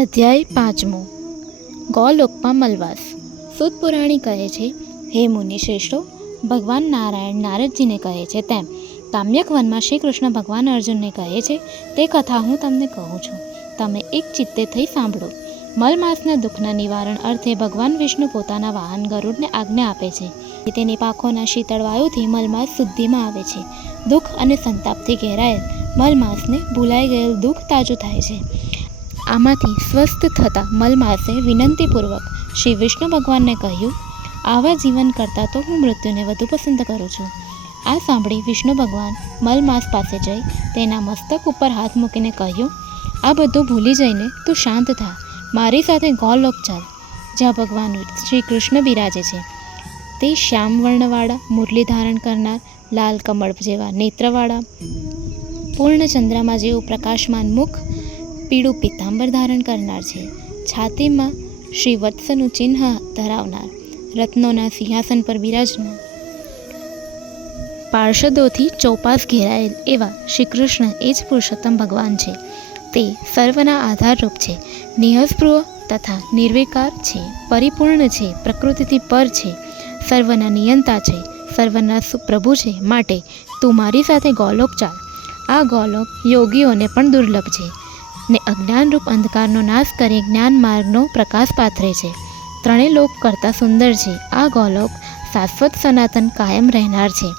અધ્યાય 5 ગૌલોકમાં મલવાસ। સૂત પુરાણી કહે છે, હે મુનિ શ્રેષ્ઠો, ભગવાન નારાયણ નારદજીને કહે છે તેમ કામ્યક વનમાં શ્રી કૃષ્ણ ભગવાન અર્જુનને કહે છે તે કથા હું તમને કહું છું, તમે એક ચિત્તે થઈ સાંભળો। મલમાસના દુઃખના નિવારણ અર્થે ભગવાન વિષ્ણુ પોતાના વાહન ગરુડને આજ્ઞા આપે છે। તેની પાંખોના શીતળ વાયુથી મલમાસ શુદ્ધિમાં આવે છે। દુઃખ અને સંતાપથી ઘેરાયેલ મલમાસને ભૂલાઈ ગયેલ દુઃખ તાજું થાય છે। આમાંથી સ્વસ્થ થતા મલમાસે વિનંતીપૂર્વક શ્રી વિષ્ણુ ભગવાનને કહ્યું, આવા જીવન કરતાં તો હું મૃત્યુને વધુ પસંદ કરું છું। આ સાંભળી વિષ્ણુ ભગવાન મલમાસ પાસે જઈ તેના મસ્તક ઉપર હાથ મૂકીને કહ્યું, આ બધું ભૂલી જઈને તું શાંત થા, મારી સાથે ગૌલોક ચાલ, જ્યાં ભગવાન શ્રી કૃષ્ણ બિરાજે છે। તે શ્યામ વર્ણવાળા, મુરલી ધારણ કરનાર, લાલ કમળ જેવા નેત્રવાળા, પૂર્ણ ચંદ્રમા જેવું પ્રકાશમાન મુખ, પીળું પીતાંબર ધારણ કરનાર છે, છાતીમાં શ્રી વત્સનું ચિહ્ન ધરાવનાર, રત્નોના સિંહાસન પર બિરાજનાર, પાર્ષદોથી ચોપાસ ઘેરાયેલ એવા શ્રી કૃષ્ણ એ જ પુરુષોત્તમ ભગવાન છે। તે સર્વના આધારરૂપ છે, નિઃસ્પૃહ તથા નિર્વિકાર છે, પરિપૂર્ણ છે, પ્રકૃતિથી પર છે, સર્વના નિયંતા છે, સર્વના પ્રભુ છે। માટે તું મારી સાથે ગૌલોક ચાલ। આ ગૌલોક યોગીઓને પણ દુર્લભ છે ને અજ્ઞાનરૂપ અંધકારનો નાશ કરી જ્ઞાન માર્ગનો પ્રકાશ પાથરે છે। ત્રણેય લોક કરતાં સુંદર છે। આ ગૌલોક શાશ્વત સનાતન કાયમ રહેનાર છે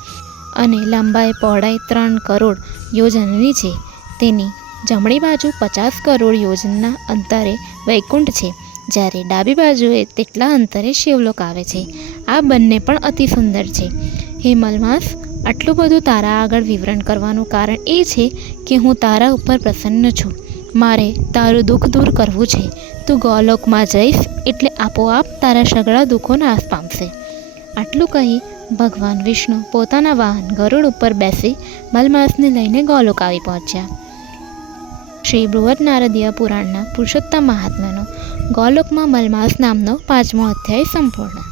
અને લંબાઈ પહોળાઈ 3 કરોડ યોજનની છે। તેની જમણી બાજુ 50 કરોડ યોજનના અંતરે વૈકુંઠ છે, જ્યારે ડાબી બાજુએ તેટલા અંતરે શિવલોક આવે છે। આ બંને પણ અતિ સુંદર છે। હે મલમાસ, આટલું બધું તારા આગળ વિવરણ કરવાનું કારણ એ છે કે હું તારા ઉપર પ્રસન્ન છું। મારે તારું દુઃખ દૂર કરવું છે। તું ગૌલોકમાં જઈશ એટલે આપોઆપ તારા સઘળા દુઃખો નાશ પામશે। આટલું કહી ભગવાન વિષ્ણુ પોતાના વાહન ગરુડ ઉપર બેસી મલમાસને લઈને ગૌલોક આવી પહોંચ્યા। શ્રી બૃહદ નારદીય પુરાણના પુરુષોત્તમ મહાત્મ્યનો ગૌલોકમાં મલમાસ નામનો 5મો અધ્યાય સંપૂર્ણ।